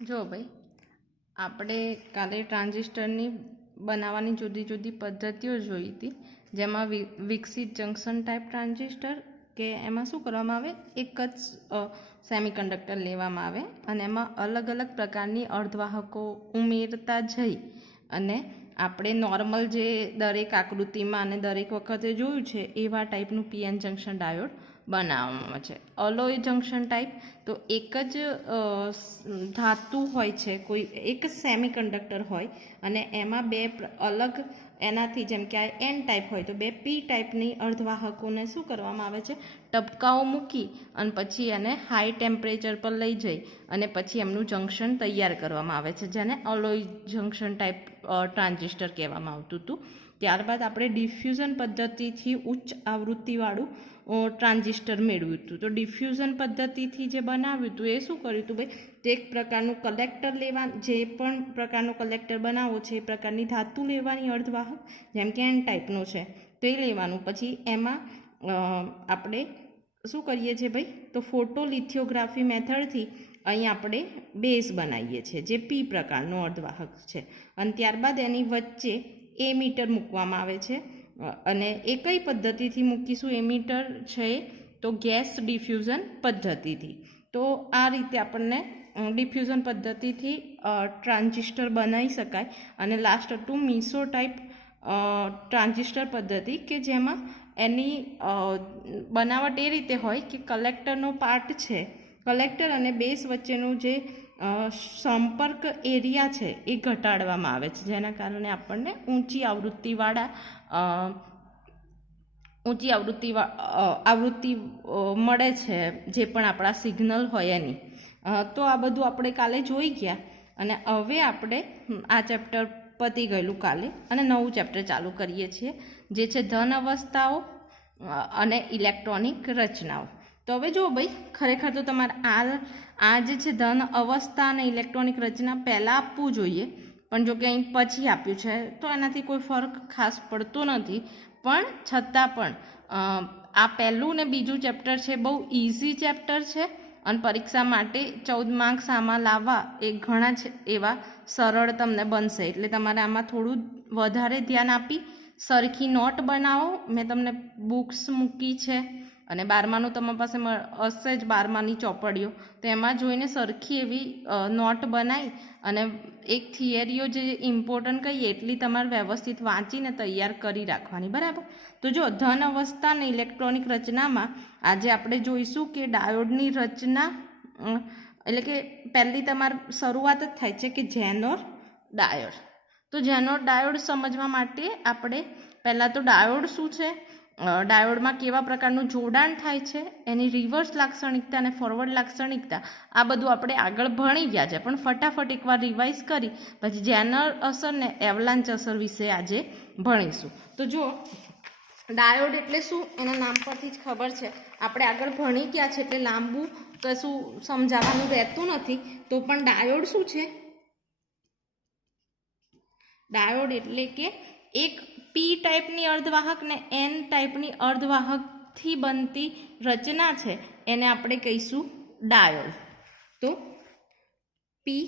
જો ભાઈ, આપણે કાલે ટ્રાન્ઝિસ્ટરની બનાવવાની જુદી જુદી પદ્ધતિઓ જોઈ હતી, જેમાં વિકસિત જંક્શન ટાઈપ ટ્રાન્ઝિસ્ટર કે એમાં શું કરવામાં આવે, એક જ સેમિકન્ડક્ટર લેવામાં આવે અને એમાં અલગ અલગ પ્રકારની અર્ધવાહકો ઉમેરતા જઈ અને આપણે નોર્મલ જે દરેક આકૃતિમાં અને દરેક વખતે જોયું છે એવા ટાઈપનું પીએન જંક્શન ડાયોડ બનાવવામાં આવે છે. અલોય જંક્શન ટાઈપ તો એક જ ધાતુ હોય છે, કોઈ એક જ સેમિકન્ડક્ટર હોય અને એમાં બે અલગ એનાથી, જેમ કે આ એન ટાઈપ હોય તો બે પી ટાઈપની અર્ધવાહકોને શું કરવામાં આવે છે, ટપકાઓ મૂકી અને પછી એને હાઈ ટેમ્પરેચર પર લઈ જઈ અને પછી એમનું જંક્શન તૈયાર કરવામાં આવે છે, જેને અલોય જંક્શન ટાઈપ ટ્રાન્ઝિસ્ટર કહેવામાં આવતું હતું. ત્યારબાદ આપણે ડિફ્યુઝન પદ્ધતિથી ઉચ્ચ આવૃત્તિવાળું ટ્રાન્ઝિસ્ટર મેળવ્યું હતું. તો ડિફ્યુઝન પદ્ધતિથી જે બનાવ્યું હતું એ શું કર્યું હતું ભાઈ, તે એક પ્રકારનું કલેક્ટર લેવા, જે પણ પ્રકારનું કલેક્ટર બનાવવો છે એ પ્રકારની ધાતુ લેવાની અર્ધવાહક, જેમ કે એન ટાઈપનો છે તે લેવાનું. પછી એમાં આપણે શું કરીએ છીએ ભાઈ, તો ફોટોલિથિયોગ્રાફી મેથડથી અહીં આપણે બેઝ બનાવીએ છીએ જે પી પ્રકારનો અર્ધવાહક છે, અને ત્યારબાદ એની વચ્ચે એમીટર મૂકવામાં આવે છે. અને એ કઈ પદ્ધતિથી મૂકીશું એમીટર છે, તો ગેસ ડિફ્યુઝન પદ્ધતિથી. તો આ રીતે આપણને ડિફ્યુઝન પદ્ધતિથી ટ્રાન્ઝિસ્ટર બનાવી શકાય. અને લાસ્ટ હતું મીસો ટાઈપ ટ્રાન્ઝિસ્ટર પદ્ધતિ, કે જેમાં એની બનાવટ એ રીતે હોય કે કલેક્ટરનો પાર્ટ છે, કલેક્ટર અને બેઝ વચ્ચેનું જે સંપર્ક એરિયા છે એ ઘટાડવામાં આવે છે, જેના કારણે આપણને ઊંચી આવૃત્તિ મળે છે, જે પણ આપણા સિગ્નલ હોય એની. તો આ બધું આપણે કાલે જોઈ ગયા અને હવે આપણે આ ચેપ્ટર પતી ગયેલું કાલે અને નવું ચેપ્ટર ચાલુ કરીએ છીએ, જે છે ધન અવસ્થાઓ અને ઇલેક્ટ્રોનિક રચનાઓ. તો હવે જો ભાઈ, ખરેખર તો તમારે આ જે છે ધન અવસ્થા અને ઇલેક્ટ્રોનિક રચના પહેલાં આપવું જોઈએ, પણ જો કે અહીં પછી આપ્યું છે તો એનાથી કોઈ ફરક ખાસ પડતો નથી. પણ છતાં પણ આ પહેલું ને બીજું ચેપ્ટર છે બહુ ઇઝી ચેપ્ટર છે અને પરીક્ષા માટે 14 માર્ક્સ આમાં લાવવા એ ઘણા જ એવા સરળ તમને બનશે. એટલે તમારે આમાં થોડું વધારે ધ્યાન આપી સરખી નોટ બનાવો. મેં તમને બુક્સ મૂકી છે અને 12માનું તમારી પાસે હશે જ, 12માની ચોપડીઓ, તો એમાં જોઈને સરખી એવી નોટ બનાવી અને એક થિયરીઓ જે ઇમ્પોર્ટન્ટ કહીએ એટલી તમારે વ્યવસ્થિત વાંચીને તૈયાર કરી રાખવાની, બરાબર. તો જો ધન અવસ્થા અને ઇલેક્ટ્રોનિક રચનામાં આજે આપણે જોઈશું કે ડાયોડની રચના, એટલે કે પહેલી તમારી શરૂઆત જ થાય છે કે ઝેનર ડાયોડ. તો ઝેનર ડાયોડ સમજવા માટે આપણે પહેલાં તો ડાયોડ શું છે, ડાયોડમાં કેવા પ્રકારનું જોડાણ થાય છે, એની રિવર્સ લાક્ષણિકતા અને ફોરવર્ડ લાક્ષણિકતા, આ બધું આપણે આગળ ભણી ગયા છે, પણ ફટાફટ એકવાર રિવાઇઝ કરી પછી ઝેનર અસર ને એવલાંચ અસર વિશે આજે ભણીશું. તો જો ડાયોડ એટલે શું, એના નામ પરથી જ ખબર છે, આપણે આગળ ભણી ગયા છે એટલે લાંબુ કશું સમજાવવાનું રહેતું નથી. તો પણ ડાયોડ શું છે, ડાયોડ એટલે કે એક પી ટાઈપની અર્ધવાહક ને એન ટાઈપની અર્ધવાહકથી બનતી રચના છે, એને આપણે કહીશું ડાયોડ. તો પી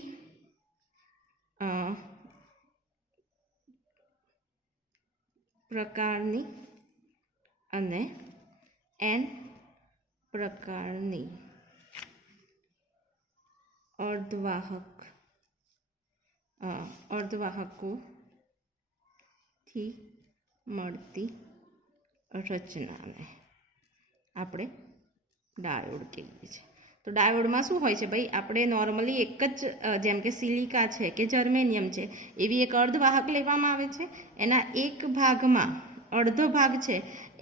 પ્રકારની અને એન પ્રકારની અર્ધવાહકોથી મળતી રચનાને આપણે ડાયોડ કહીએ છીએ. તો ડાયોડમાં શું હોય છે ભાઈ, આપણે નોર્મલી એક જ, જેમ કે સિલિકા છે કે જર્મેનિયમ છે, એવી એક અર્ધવાહક લેવામાં આવે છે. એના એક ભાગમાં, અડધો ભાગ છે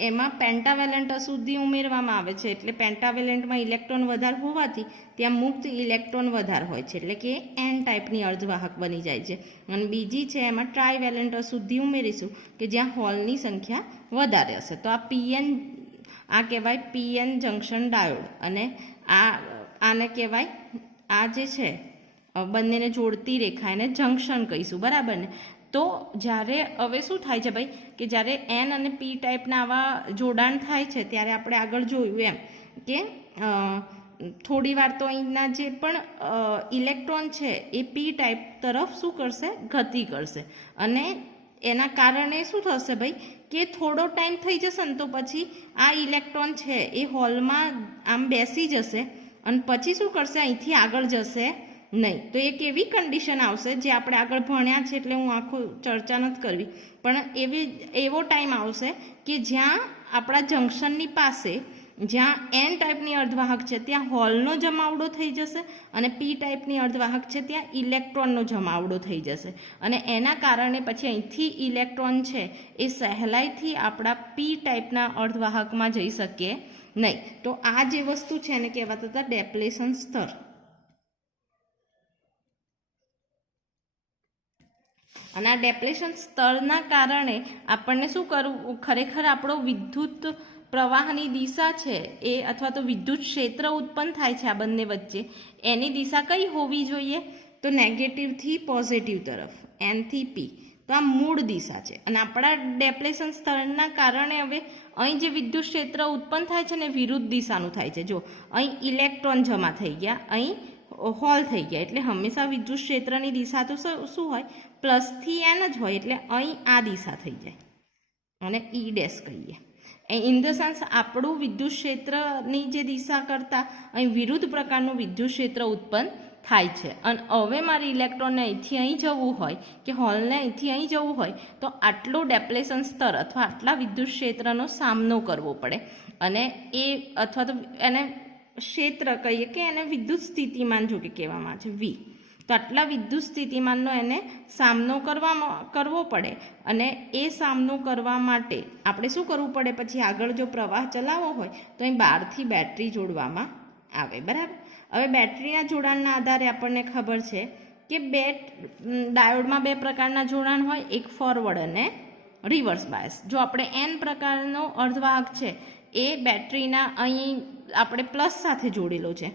એમાં પેન્ટાવેલેન્ટ અશુદ્ધિ ઉમેરવામાં આવે છે, એટલે પેન્ટાવેલેન્ટમાં ઇલેક્ટ્રોન વધારે હોવાથી ત્યાં મુક્ત ઇલેક્ટ્રોન વધારે હોય છે, એટલે કે એન ટાઈપની અર્ધવાહક બની જાય છે. અને બીજી છે એમાં ટ્રાયવેલેન્ટ અશુદ્ધિ ઉમેરીશું કે જ્યાં હોલની સંખ્યા વધારે હશે. તો આ કહેવાય પીએન જંક્શન ડાયોડ. અને આને કહેવાય, આ જે છે બંનેને જોડતી રેખા એને જંક્શન કહીશું, બરાબર ને. તો જ્યારે હવે શું થાય છે ભાઈ, કે જ્યારે એન અને પી ટાઈપના આવા જોડાણ થાય છે ત્યારે આપણે આગળ જોયું એમ કે થોડી વાર તો અહીંના જે પણ ઇલેક્ટ્રોન છે એ પી ટાઈપ તરફ શું કરશે, ગતિ કરશે. અને એના કારણે શું થશે ભાઈ કે થોડો ટાઈમ થઈ જશે ને તો પછી આ ઇલેક્ટ્રોન છે એ હોલમાં આમ બેસી જશે અને પછી શું કરશે, અહીંથી આગળ જશે નહીં. તો એક એવી કન્ડિશન આવશે જે આપણે આગળ ભણ્યા છે એટલે હું આખું ચર્ચા નથી કરવી, પણ એવો ટાઈમ આવશે કે જ્યાં આપણા જંક્શનની પાસે જ્યાં એન ટાઈપની અર્ધવાહક છે ત્યાં હોલનો જમાવડો થઈ જશે અને પી ટાઈપની અર્ધવાહક છે ત્યાં ઇલેક્ટ્રોનનો જમાવડો થઈ જશે. અને એના કારણે પછી અહીંથી ઇલેક્ટ્રોન છે એ સહેલાઈથી આપણા પી ટાઈપના અર્ધવાહકમાં જઈ શકે નહીં. તો આ જે વસ્તુ છે એને કહેવાતા હતા ડેપ્લેશન સ્તર. અને આ ડેપ્લેશન સ્તરના કારણે આપણને શું કરવું, ખરેખર આપણો વિદ્યુત પ્રવાહની દિશા છે એ અથવા તો વિદ્યુત ક્ષેત્ર ઉત્પન્ન થાય છે આ બંને વચ્ચે, એની દિશા કઈ હોવી જોઈએ, તો નેગેટિવથી પોઝિટિવ તરફ, એનથી પી. તો આ મૂળ દિશા છે. અને આપણા ડેપ્લેશન સ્તરના કારણે હવે અહીં જે વિદ્યુત ક્ષેત્ર ઉત્પન્ન થાય છે ને વિરુદ્ધ દિશાનું થાય છે. જો અહીં ઇલેક્ટ્રોન જમા થઈ ગયા, અહીં હોલ થઈ ગયા, એટલે હંમેશા વિદ્યુત ક્ષેત્રની દિશા તો શું હોય, પ્લસથી એન જ હોય. એટલે અહીં આ દિશા થઈ જાય અને ઈ ડેશ કહીએ. ઇન ધ સેન્સ આપણું વિદ્યુત ક્ષેત્રની જે દિશા કરતાં અહીં વિરુદ્ધ પ્રકારનું વિદ્યુત ક્ષેત્ર ઉત્પન્ન થાય છે. અને હવે મારે ઇલેક્ટ્રોનને અહીંથી અહીં જવું હોય કે હોલને અહીંથી અહીં જવું હોય તો આટલું ડેપ્લેશન સ્તર અથવા આટલા વિદ્યુત ક્ષેત્રનો સામનો કરવો પડે. અને એ અથવા તો એને ક્ષેત્ર કહીએ કે એને વિદ્યુત સ્થિતિમાન જો કે કહેવામાં છે વી, તો આટલા વિદ્યુત સ્થિતિમાનનો એને સામનો કરવો પડે. અને એ સામનો કરવા માટે આપણે શું કરવું પડે, પછી આગળ જો પ્રવાહ ચલાવવો હોય તો અહીં બહારથી બેટરી જોડવામાં આવે. બરાબર. હવે બેટરીના જોડાણના આધારે આપણને ખબર છે કે ડાયોડમાં બે પ્રકારના જોડાણ હોય, એક ફોરવર્ડ અને રિવર્સ બાયસ. જો આપણે એન પ્રકારનો અર્ધવાહક છે એ બેટરીના અહીં આપણે પ્લસ સાથે જોડેલો છે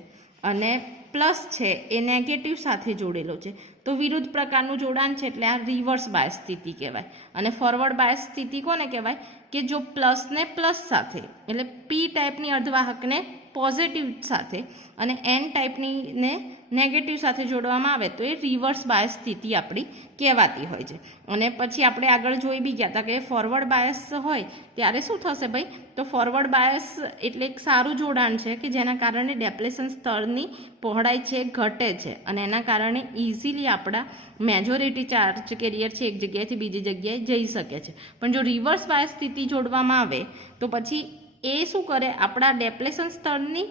અને પ્લસ છે એ નેગેટિવ સાથે જોડેલો છે, તો વિરુદ્ધ પ્રકારનું જોડાણ છે એટલે આ રિવર્સ બાયસ સ્થિતિ કહેવાય. અને ફોરવર્ડ બાયસ સ્થિતિ કોને કહેવાય, કે જો પ્લસને પ્લસ સાથે એટલે પી ટાઈપની અર્ધવાહકને પોઝિટિવ સાથે અને એન ટાઈપનીને નેગેટિવ સાથે જોડવામાં આવે તો એ રિવર્સ બાયસ સ્થિતિ આપણી કહેવાતી હોય છે. અને પછી આપણે આગળ જોઈ બી ગયા હતા કે ફોરવર્ડ બાયસ હોય ત્યારે શું થશે ભાઈ, તો ફોરવર્ડ બાયસ એટલે એક સારું જોડાણ છે કે જેના કારણે ડેપ્લેશન સ્તરની પહોળાઈ છે ઘટે છે અને એના કારણે ઇઝીલી આપણા મેજોરિટી ચાર્જ કેરિયર છે એક જગ્યાએથી બીજી જગ્યાએ જઈ શકે છે. પણ જો રિવર્સ બાયસ સ્થિતિ જોડવામાં આવે તો પછી એ શું કરે, આપણા ડેપ્લેશન સ્તરની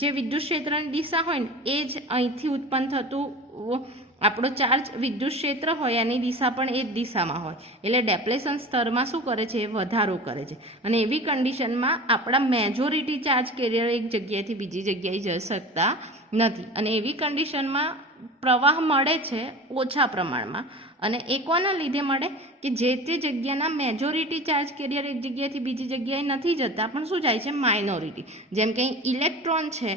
જે વિદ્યુત ક્ષેત્રની દિશા હોય ને એ જ અહીંથી ઉત્પન્ન થતું આપણો ચાર્જ વિદ્યુત ક્ષેત્ર હોય એની દિશા પણ એ જ દિશામાં હોય. એટલે ડેપ્લેશન સ્તરમાં શું કરે છે, એ વધારો કરે છે. અને એવી કન્ડિશનમાં આપણા મેજોરિટી ચાર્જ કેરિયર એક જગ્યાએથી બીજી જગ્યાએ જઈ શકતા નથી. અને એવી કન્ડિશનમાં પ્રવાહ મળે છે ઓછા પ્રમાણમાં. અને એ કોના લીધે મળે, કે જે તે જગ્યાના મેજોરિટી ચાર્જ કેરિયર એક જગ્યાએથી બીજી જગ્યાએ નથી જતા પણ શું જાય છે, માઇનોરિટી. જેમ કે ઇલેક્ટ્રોન છે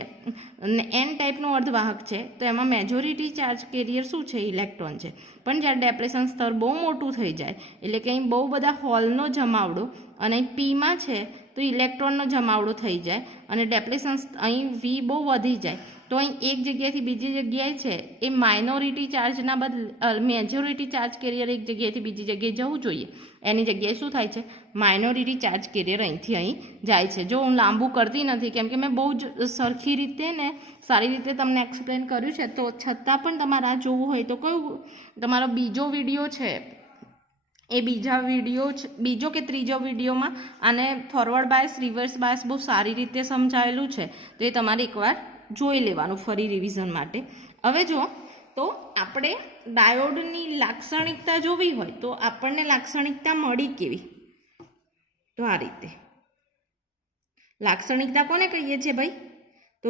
એન ટાઈપનું અર્ધવાહક છે તો એમાં મેજોરિટી ચાર્જ કેરિયર શું છે, ઇલેક્ટ્રોન છે. પણ જ્યારે ડેપ્લેશન સ્તર બહુ મોટું થઈ જાય એટલે કે અહીં બહુ બધા હોલનો જમાવડો અને અહીં પીમાં છે તો ઇલેક્ટ્રોનનો જમાવડો થઈ જાય અને ડેપ્લેશન અહીં વી બહુ વધી જાય તો અહીં એક જગ્યાએથી બીજી જગ્યાએ છે એ માઇનોરિટી ચાર્જના બદલે મેજોરિટી ચાર્જ કેરિયર એક જગ્યાએથી બીજી જગ્યાએ જવું જોઈએ, એની જગ્યાએ શું થાય છે, માઇનોરિટી ચાર્જ કેરિયર અહીંથી અહીં જાય છે. જો હું લાંબુ કરતી નથી કેમ કે મેં બહુ જ સરખી રીતે ને સારી રીતે તમને એક્સપ્લેન કર્યું છે, તો છતાં પણ તમારે આ જોવું હોય તો કયું તમારો બીજો વિડીયો છે એ બીજો કે ત્રીજો વિડીયોમાં આને ફોરવર્ડ બાયસ રિવર્સ બાયસ બહુ સારી રીતે સમજાયેલું છે, તો એ તમારે એકવાર જોઈ લેવાનું ફરી રિવિઝન માટે. હવે જો તો આપણે ડાયોડની લાક્ષણિકતા જોવી હોય તો આપણને લાક્ષણિકતા મળી કેવી, તો આ રીતે લાક્ષણિકતા કોને કહીએ છીએ ભાઈ, તો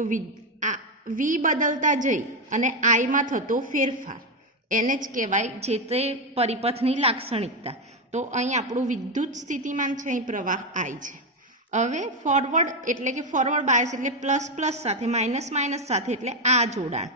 વી બદલતા જઈ અને આઈમાં થતો ફેરફાર એને જ કહેવાય જે તે પરિપથની લાક્ષણિકતા. તો અહીં આપણું વિદ્યુત સ્થિતિમાન છે, અહીં પ્રવાહ આઈ છે. હવે ફોરવર્ડ એટલે કે ફોરવર્ડ બાયસ એટલે પ્લસ પ્લસ સાથે માઇનસ માઇનસ સાથે એટલે આ જોડાણ,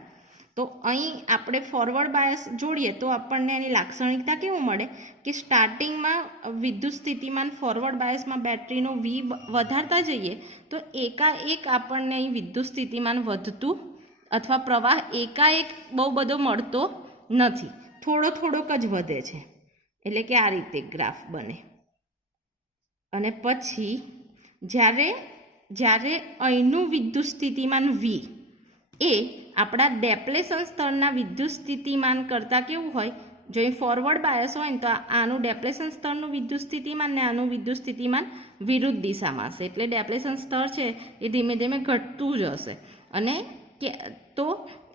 તો અહીં આપણે ફોરવર્ડ બાયસ જોડીએ તો આપણને એની લાક્ષણિકતા કેવું મળે કે સ્ટાર્ટિંગમાં વિદ્યુત સ્થિતિમાન ફોરવર્ડ બાયસમાં બેટરીનો વી વધારતા જઈએ તો એકાએક આપણને અહીં વિદ્યુત સ્થિતિમાન વધતું અથવા પ્રવાહ એકાએક બહુ બધો મળતો નથી, થોડોક જ વધે છે. એટલે કે આ રીતે ગ્રાફ બને. અને પછી જ્યારે અહીંનું વિદ્યુત સ્થિતિમાન વી એ આપણા ડેપ્લેશન સ્તરના વિદ્યુત સ્થિતિમાન કરતાં કેવું હોય, જો એ ફોરવર્ડ બાયસ હોય ને તો આનું ડેપ્લેશન સ્તરનું વિદ્યુત સ્થિતિમાન ને આનું વિદ્યુત સ્થિતિમાન વિરુદ્ધ દિશામાં હશે. એટલે ડેપ્લેશન સ્તર છે એ ધીમે ધીમે ઘટતું જ હશે. અને તો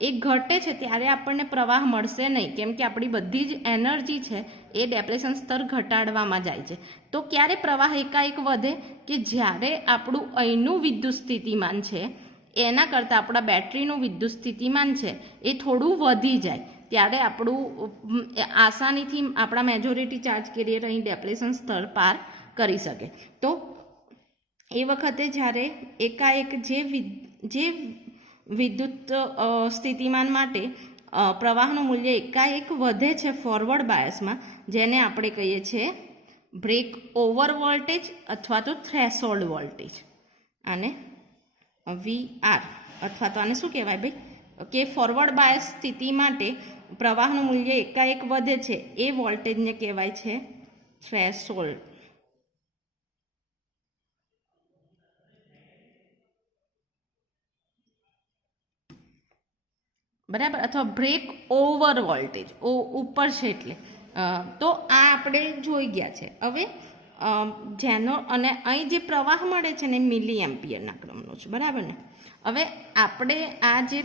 એ ઘટે છે ત્યારે આપણને પ્રવાહ મળશે નહીં, કેમ કે આપણી બધી જ એનર્જી છે એ ડેપ્લેશન સ્તર ઘટાડવામાં જાય છે. તો ક્યારે પ્રવાહ એકાએક વધે કે જ્યારે આપણું અહીંનું વિદ્યુત સ્થિતિમાન છે એના કરતાં આપણા બેટરીનું વિદ્યુત સ્થિતિમાન છે એ થોડું વધી જાય, ત્યારે આપણું આસાનીથી આપણા મેજોરિટી ચાર્જ કેરિયર અહીં ડેપ્લેશન સ્તર પાર કરી શકે. તો એ વખતે જ્યારે એકાએક જે વિદ્યુત સ્થિતિમાન માટે પ્રવાહનું મૂલ્ય એકાએક વધે છે ફોરવર્ડ બાયસમાં, જેને આપણે કહીએ છીએ બ્રેક ઓવર વોલ્ટેજ અથવા તો થ્રેશોલ્ડ વોલ્ટેજ, આને VR અથવા તો આને શું કહેવાય ભાઈ કે ફોરવર્ડ બાયસ સ્થિતિ માટે પ્રવાહનું મૂલ્ય એકાએક વધે છે એ વોલ્ટેજને કહેવાય છે થ્રેશોલ્ડ. બરાબર, અથવા બ્રેક ઓવર વોલ્ટેજ ઉપર છે એટલે. તો આ આપણે જોઈ ગયા છે. હવે જેનો અને અહીં જે પ્રવાહ મળે છે ને મિલી એમ્પિયરના ક્રમનો છે, બરાબર ને. હવે આપણે આ જે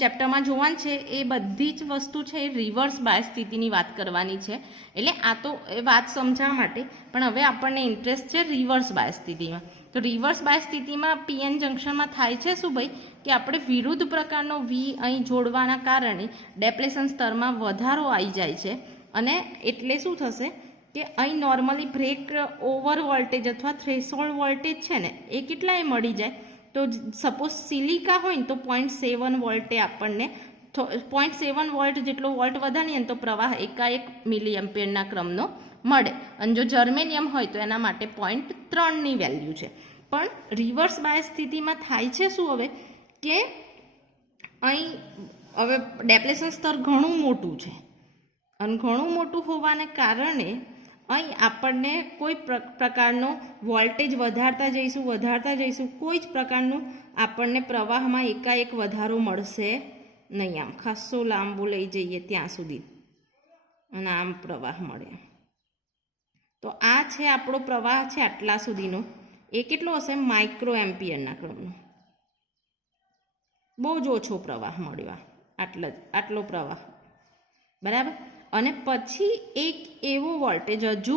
ચેપ્ટરમાં જોવાનું છે એ બધી જ વસ્તુ છે એ રિવર્સ બાયસ સ્થિતિની વાત કરવાની છે. એટલે આ તો એ વાત સમજાવવા માટે, પણ હવે આપણને ઇન્ટરેસ્ટ છે રિવર્સ બાયસ સ્થિતિમાં. તો રિવર્સ બાયસ સ્થિતિમાં પીએન જંક્શનમાં થાય છે શું ભાઈ કે આપણે વિરુદ્ધ પ્રકારનો વી અહીં જોડવાના કારણે ડેપ્લેશન સ્તરમાં વધારો આવી જાય છે. અને એટલે શું થશે કે અહીં નોર્મલી બ્રેક ઓવર વોલ્ટેજ અથવા થ્રેશોલ્ડ વોલ્ટેજ છે ને એ કેટલાય મળી જાય. તો સપોઝ સિલિકા હોય ને તો 0.7 વોલ્ટે આપણને 0.7 વોલ્ટ જેટલો વોલ્ટ વધારીએ ને તો પ્રવાહ એકાએક મિલી એમ્પિયરના ક્રમનો મળે. અને જો જર્મેનિયમ હોય તો એના માટે 0.3ની વેલ્યુ છે. પણ રિવર્સ બાયસ સ્થિતિમાં થાય છે શું હવે કે અહીં હવે ડેપ્લેશન સ્તર ઘણું મોટું છે, અને ઘણું મોટું હોવાને કારણે અહીં આપણને કોઈ પ્રકારનો વોલ્ટેજ વધારતા જઈશું કોઈ જ પ્રકારનું આપણને પ્રવાહમાં એકાએક વધારો મળશે નહીં. આમ ખાસો લાંબુ લઈ જઈએ ત્યાં સુધી અને આમ પ્રવાહ મળે. તો આ છે આપણો પ્રવાહ છે આટલા સુધીનો, એ કેટલો હશે માઇક્રો એમ્પિયરના ક્રમનો. બહુ જ ઓછો પ્રવાહ મળ્યો, આટલો પ્રવાહ, બરાબર. અને પછી એક એવો વોલ્ટેજ હજુ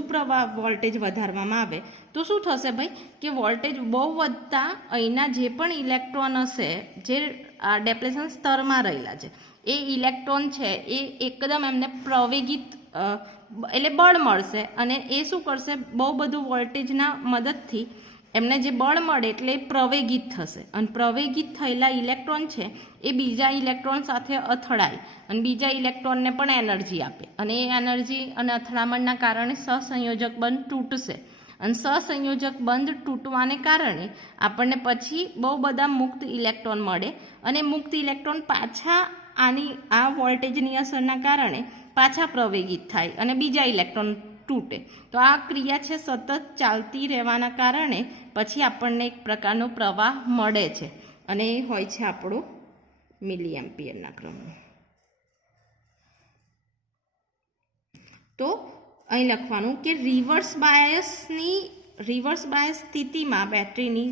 વોલ્ટેજ વધારવામાં આવે તો શું થશે ભાઈ કે વોલ્ટેજ બહુ વધતા અહીંના જે પણ ઇલેક્ટ્રોન હશે જે ડેપ્લેશન સ્તરમાં રહેલા છે એ ઇલેક્ટ્રોન છે એ એકદમ એમને પ્રવેગિત એટલે બળ મળશે, અને એ શું કરશે બહુ બધું વોલ્ટેજના મદદથી એમને જે બળ મળે એટલે પ્રવેગિત થશે. અને પ્રવેગિત થયેલા ઇલેક્ટ્રોન છે એ બીજા ઇલેક્ટ્રોન સાથે અથડાય અને બીજા ઇલેક્ટ્રોનને પણ એનર્જી આપે, અને એ એનર્જી અને અથડામણના કારણે સહસંયોજક બંધ તૂટશે. અને સહસંયોજક બંધ તૂટવાને કારણે આપણને પછી બહુ બધા મુક્ત ઇલેક્ટ્રોન મળે, અને મુક્ત ઇલેક્ટ્રોન પાછા આ વોલ્ટેજની અસરના કારણે પાછા પ્રવેગિત થાય અને બીજા ઇલેક્ટ્રોન તૂટે. તો આ ક્રિયા છે સતત ચાલતી રહેવાના કારણે પછી આપણને એક પ્રકારનો પ્રવાહ મળે છે, અને એ હોય છે આપણો મિલી એમ્પિયરના ક્રમનો. તો અહીં લખવાનું કે રિવર્સ બાયસ સ્થિતિમાં બેટરીની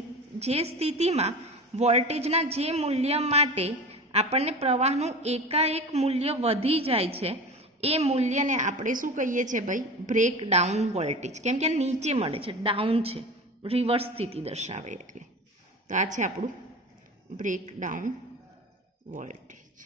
જે સ્થિતિમાં વોલ્ટેજના જે મૂલ્ય માટે આપણને પ્રવાહનું એકાએક મૂલ્ય વધી જાય છે એ મૂલ્યને આપણે શું કહીએ છીએ ભાઈ બ્રેકડાઉન વોલ્ટેજ. કેમ કે નીચે મળે છે, ડાઉન છે, રિવર્સ સ્થિતિ દર્શાવે એટલે. તો આ છે આપણું બ્રેકડાઉન વોલ્ટેજ.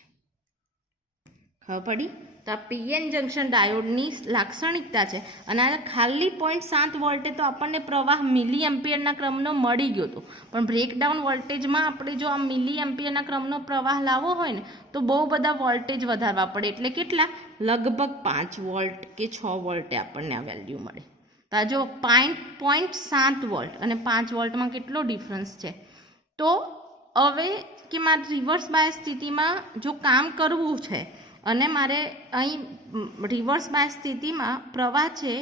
ખબર પડી? તો આ પીએન જંક્શન ડાયોડની લાક્ષણિકતા છે. અને આ ખાલી 0.7 વોલ્ટે તો આપણને પ્રવાહ મિલી એમ્પિયરના ક્રમનો મળી ગયો હતો, પણ બ્રેકડાઉન વોલ્ટેજમાં આપણે જો આ મિલી એમ્પિયરના ક્રમનો પ્રવાહ લાવવો હોય ને તો બહુ બધા વોલ્ટેજ વધારવા પડે. એટલે કેટલા? લગભગ 5 વોલ્ટ કે 6 વોલ્ટે આપણને આ વેલ્યુ મળે. તો આ જો 0.7 વોલ્ટ અને 5 વોલ્ટમાં કેટલો ડિફરન્સ છે. તો હવે કે મારે રિવર્સ બાયસ સ્થિતિમાં જો કામ કરવું છે અને મારે અહીં રિવર્સ બાયસ સ્થિતિમાં પ્રવાહ છે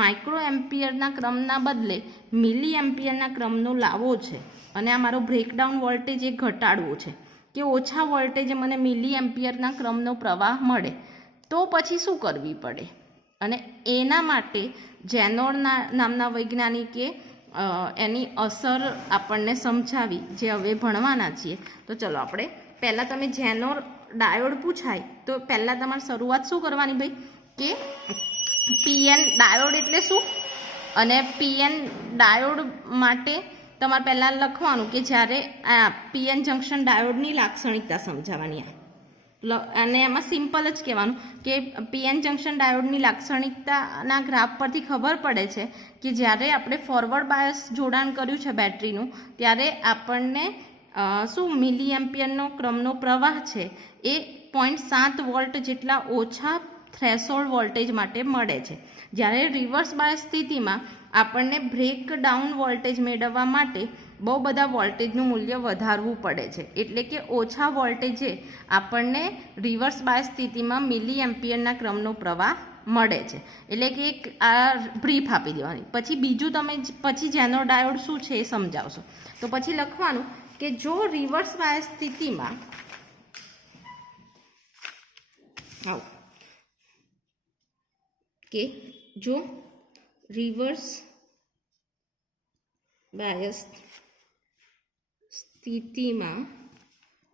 માઇક્રો એમ્પિયરના ક્રમના બદલે મિલી એમ્પિયરના ક્રમનો લાવવો છે, અને આ મારો બ્રેકડાઉન વોલ્ટેજ એ ઘટાડવો છે કે ઓછા વોલ્ટેજે મને મિલી એમ્પિયરના ક્રમનો પ્રવાહ મળે, તો પછી શું કરવી પડે? અને એના માટે જેનોર નામના વૈજ્ઞાનિકે એની અસર આપણને સમજાવી, જે હવે ભણવાના છીએ. તો ચલો આપણે પહેલાં તમે જેનોર ડાયોડ પૂછાય તો પહેલાં તમારે શરૂઆત શું કરવાની ભાઈ કે પીએન ડાયોડ એટલે શું, અને પીએન ડાયોડ માટે તમારે પહેલાં લખવાનું કે જ્યારે આ પીએન જંક્શન ડાયોડની લાક્ષણિકતા સમજાવવાની. અને એમાં સિમ્પલ જ કહેવાનું કે પીએન જંક્શન ડાયોડની લાક્ષણિકતાના ગ્રાફ પરથી ખબર પડે છે કે જ્યારે આપણે ફોરવર્ડ બાયસ જોડાણ કર્યું છે બેટરીનું, ત્યારે આપણને શું મિલી એમ્પિયરનો ક્રમનો પ્રવાહ છે એ 0.7 વોલ્ટ જેટલા ઓછા થ્રેશોલ્ડ વોલ્ટેજ માટે મળે છે. જ્યારે રિવર્સ બાયસ સ્થિતિમાં આપણને બ્રેકડાઉન વોલ્ટેજ મેળવવા માટે બહુ બધા વોલ્ટેજનું મૂલ્ય વધારવું પડે છે. એટલે કે ઓછા વોલ્ટેજે આપણને રિવર્સ બાયસ સ્થિતિમાં મિલી એમ્પિયરના ક્રમનો પ્રવાહ મળે છે. એટલે કે એક આ બ્રીફ આપી દેવાની. પછી બીજું તમે પછી જેનોર ડાયોડ શું છે એ સમજાવશો. તો પછી લખવાનું કે જો રિવર્સ બાયસ સ્થિતિમાં કે જો રિવર્સ બાયસ સ્થિતિમાં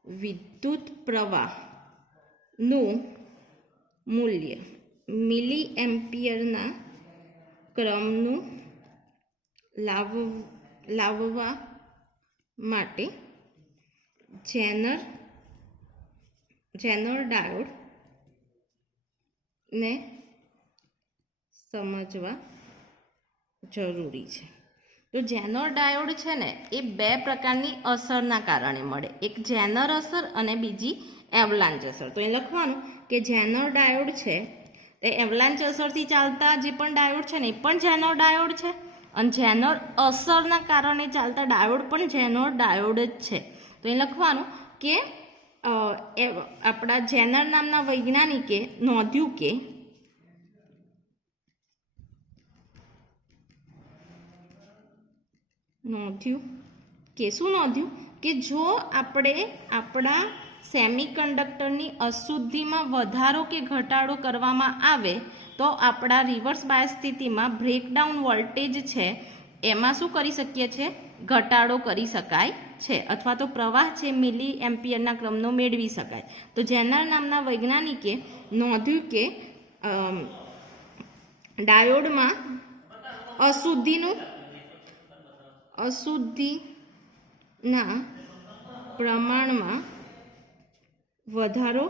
વિદ્યુત પ્રવાહનું મૂલ્ય મિલી એમ્પિયરના ક્રમનું લાવવા માટે જેનર ડાયોડને સમજવા જરૂરી છે. તો જેનર ડાયોડ છે ને એ બે પ્રકારની અસરના કારણે મળે, એક જેનર અસર અને બીજી એવલાન્ચ અસર. તો એ લખવાનું કે જેનર ડાયોડ છે એ એવલાન્ચ અસરથી ચાલતા જે પણ ડાયોડ છે ને એ પણ જેનર ડાયોડ છે, અને જેનર અસરના કારણે ચાલતા ડાયોડ પણ જેનર ડાયોડ જ છે. તો એ લખવાનું કે આપણા જેનર નામના વૈજ્ઞાનિકે નોંધ્યું કે જો આપણે આપણા સેમિકન્ડક્ટરની અશુદ્ધિમાં વધારો કે ઘટાડો કરવામાં આવે તો આપણા રિવર્સ બાયસ સ્થિતિમાં બ્રેકડાઉન વોલ્ટેજ છે એમાં શું કરી શકીએ છીએ? ઘટાડો કરી શકાય છે, અથવા તો પ્રવાહ છે મિલી એમ્પિયરના ક્રમનો મેળવી શકાય. તો જેનર નામના વૈજ્ઞાનિકે નોંધ્યું કે ડાયોડમાં અશુદ્ધિના પ્રમાણમાં વધારો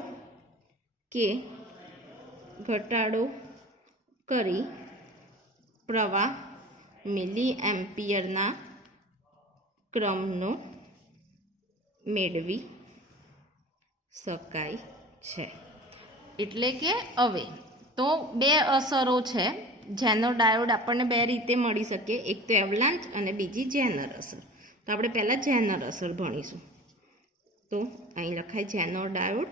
કે ઘટાડો કરી પ્રવાહ મિલી એમ્પિયરના ક્રમનો મેળવી શકાય છે. એટલે કે હવે તો બે અસરો છે. જેનર ડાયોડ આપણને બે રીતે મળી શકે, એક તો એવલાન્ચ અને બીજી જેનર અસર. તો આપણે પહેલાં જેનર અસર ભણીશું. તો અહીં લખાય જેનર ડાયોડ,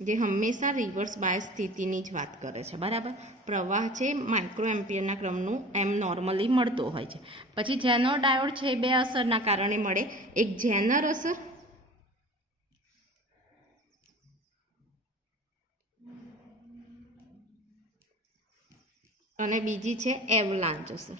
જે હંમેશા રિવર્સ બાયસ સ્થિતિની જ વાત કરે છે, બરાબર. પ્રવાહ છે માઇક્રો એમ્પિયરના ક્રમનું એમ નોર્મલી મળતો હોય છે. પછી જેનર ડાયોડ છે એ બે અસરના કારણે મળે, એક જેનર અસર અને બીજી છે એવલાન્ચ અસર.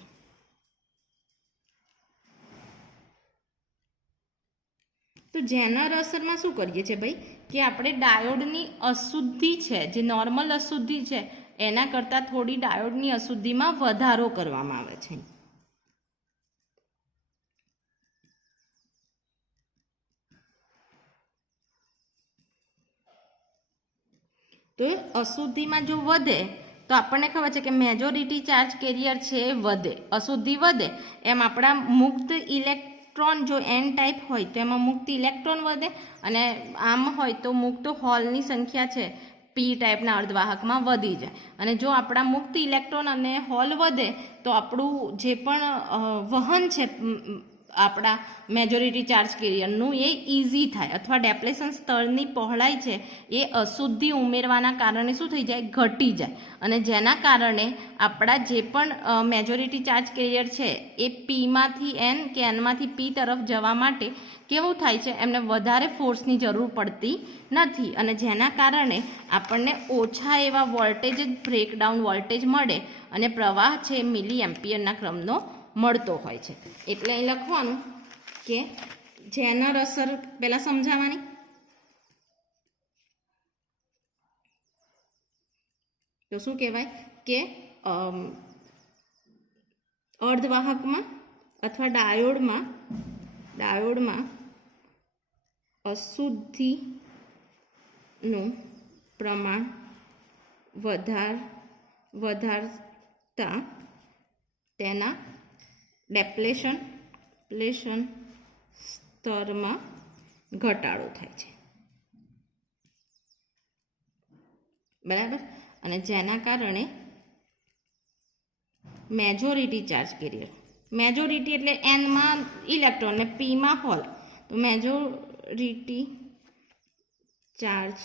તો જેનર અસરમાં શું કરીએ છીએ ભાઈ કે આપણે ડાયોડની અશુદ્ધિ છે, જે નોર્મલ અશુદ્ધિ છે એના કરતાં થોડી ડાયોડની અશુદ્ધિમાં વધારો કરવામાં આવે છે. તો અશુદ્ધિમાં જો વધે તો આપણને ખબર છે કે મેજોરિટી ચાર્જ કેરિયર છે એ વધે, અશુદ્ધિ વધે એમ આપણા મુક્ત ઇલેક્ટ્રોન જો એન ટાઈપ હોય તો એમાં મુક્ત ઇલેક્ટ્રોન વધે, અને આમ હોય તો મુક્ત હોલની સંખ્યા છે પી ટાઈપના અર્ધવાહકમાં વધી જાય. અને જો આપણા મુક્ત ઇલેક્ટ્રોન અને હોલ વધે તો આપણું જે પણ વહન છે આપણા મેજોરિટી ચાર્જ કેરિયરનું એ ઇઝી થાય, અથવા ડેપ્લેશન સ્તરની પહોળાઈ છે એ અશુદ્ધિ ઉમેરવાના કારણે શું થઈ જાય, ઘટી જાય. અને જેના કારણે આપણા જે પણ મેજોરિટી ચાર્જ કેરિયર છે એ પીમાંથી એન કે એનમાંથી પી તરફ જવા માટે કેવું થાય છે, એમને વધારે ફોર્સની જરૂર પડતી નથી, અને જેના કારણે આપણને ઓછા એવા વોલ્ટેજ બ્રેકડાઉન વોલ્ટેજ મળે અને પ્રવાહ છે મિલી એમ્પિયરના ક્રમનો મળતો હોય છે. એટલે અહીં લખવાનું કે જેનર અસર પહેલાં સમજાવવાની, તો શું કહેવાય કે અર્ધવાહકમાં અથવા ડાયોડમાં અશુદ્ધિનું પ્રમાણ વધારતા તેના ડેપ્લેશન સ્તરમાં ઘટાડો થાય છે, બરાબર. અને જેના કારણે મેજોરિટી ચાર્જ કેરિયર, મેજોરિટી એટલે એનમાં ઇલેક્ટ્રોન ને પીમાં હોલ, તો મેજોરિટી ચાર્જ